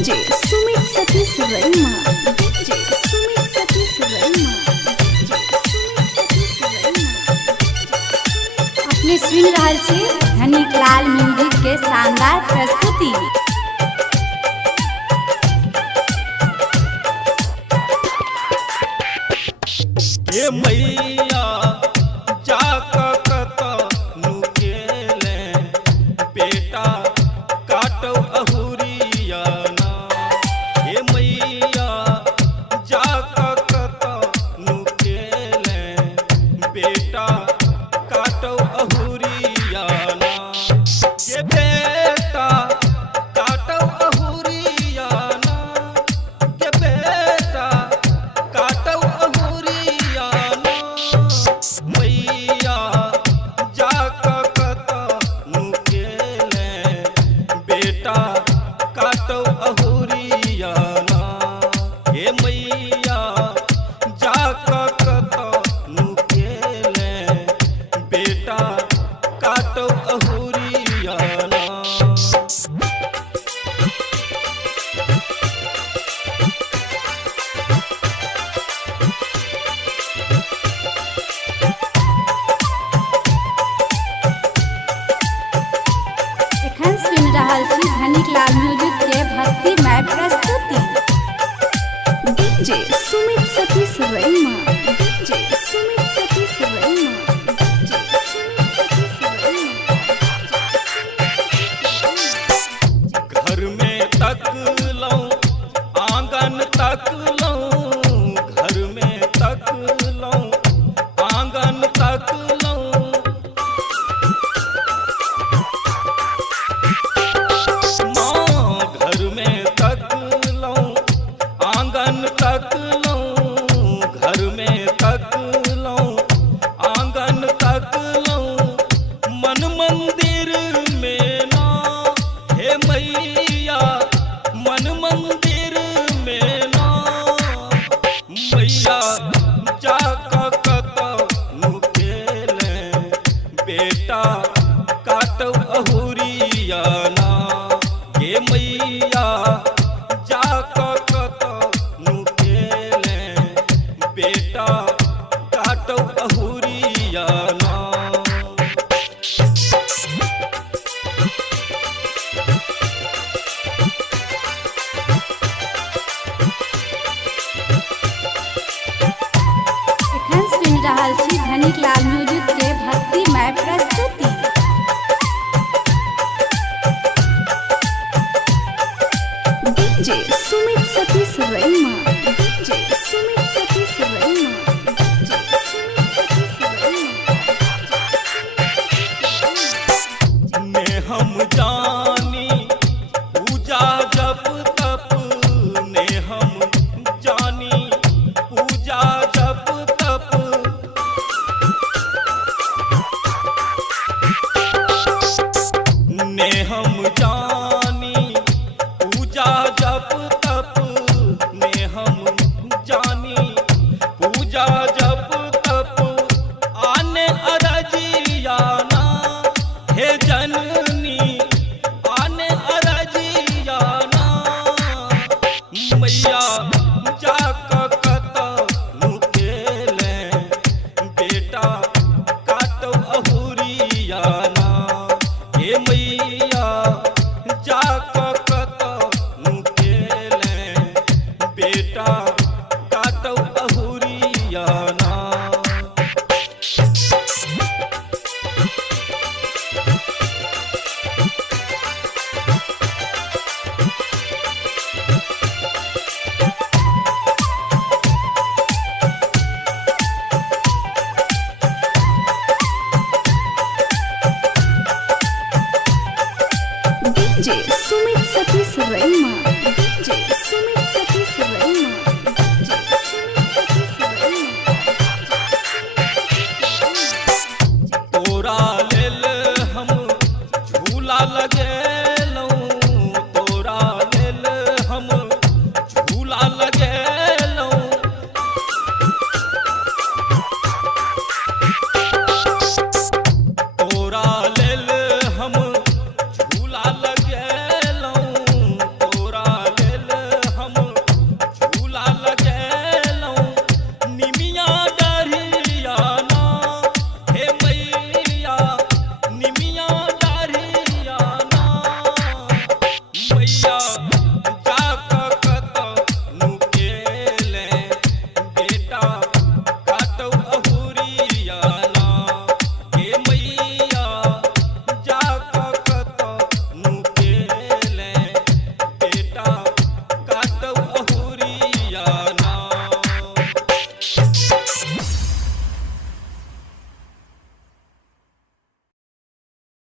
DJ Sumit Satish Verma, DJ Sumit Satish Verma, अपने सुन रहल छी धनिक लाल म्यूजिक के शानदार प्रस्तुति। ये मैया जाक कतनु केले बेटा काटौ अहुरिया ना। ये मैया जाक कतनु केले बेटा काटौ अहुरिया ना। ये बेटा काटौ अहुरिया ना, ये बेटा काटौ अहुरिया ना। मैया जाक कतनु केले बेटा काटौ अहुरिया ना। हे मैया जाक कतनु केले बेटा काटौ अहुरिया ना। एखन सुन रहल छी धनिक लाल म्यूजिक के भक्तिमय प्रस्तुति। DJ Sumit Satish Verma, DJ Sumit Satish Verma, DJ Sumit Satish Verma. घर में तकलौ आंगन तकलौ, घर में तकलौ आंगन तकलौ। माँ घर में तकलौ आंगन तकलौ, घर में तकलौ आंगन तकलौ। मन मंदिर में ना हे मैया, मन मंदिर में ना। मैया जाक कतनु केले बेटा काटौ अहुरिया ना। हे मैया जाक कतनु केले बेटा काटौ अहुरिया ना। एखन सुन रहल छी धनिक लाल म्यूजिक के भक्तिमय प्रस्तुति। DJ Sumit Satish Verma, DJ Sumit Satish Verma, DJ Sumit Satish Verma. ने हम जानी पूजा जप तप, ने हम जानी पूजा जप तप। ने हम जानी पूजा जप तप, ने हम जानी पूजा जप तप। आने अरजिया ना हे जननी, आने अरजिया ना। मैया जाक कतनु केले बेटा काटौ अहुरिया ना। हे मैया जाक कतनु केले बेटा काटौ अहुरिया ना। DJ Sumit Satish Verma, DJ Sumit Satish Verma, DJ Sumit Satish Verma. तोरा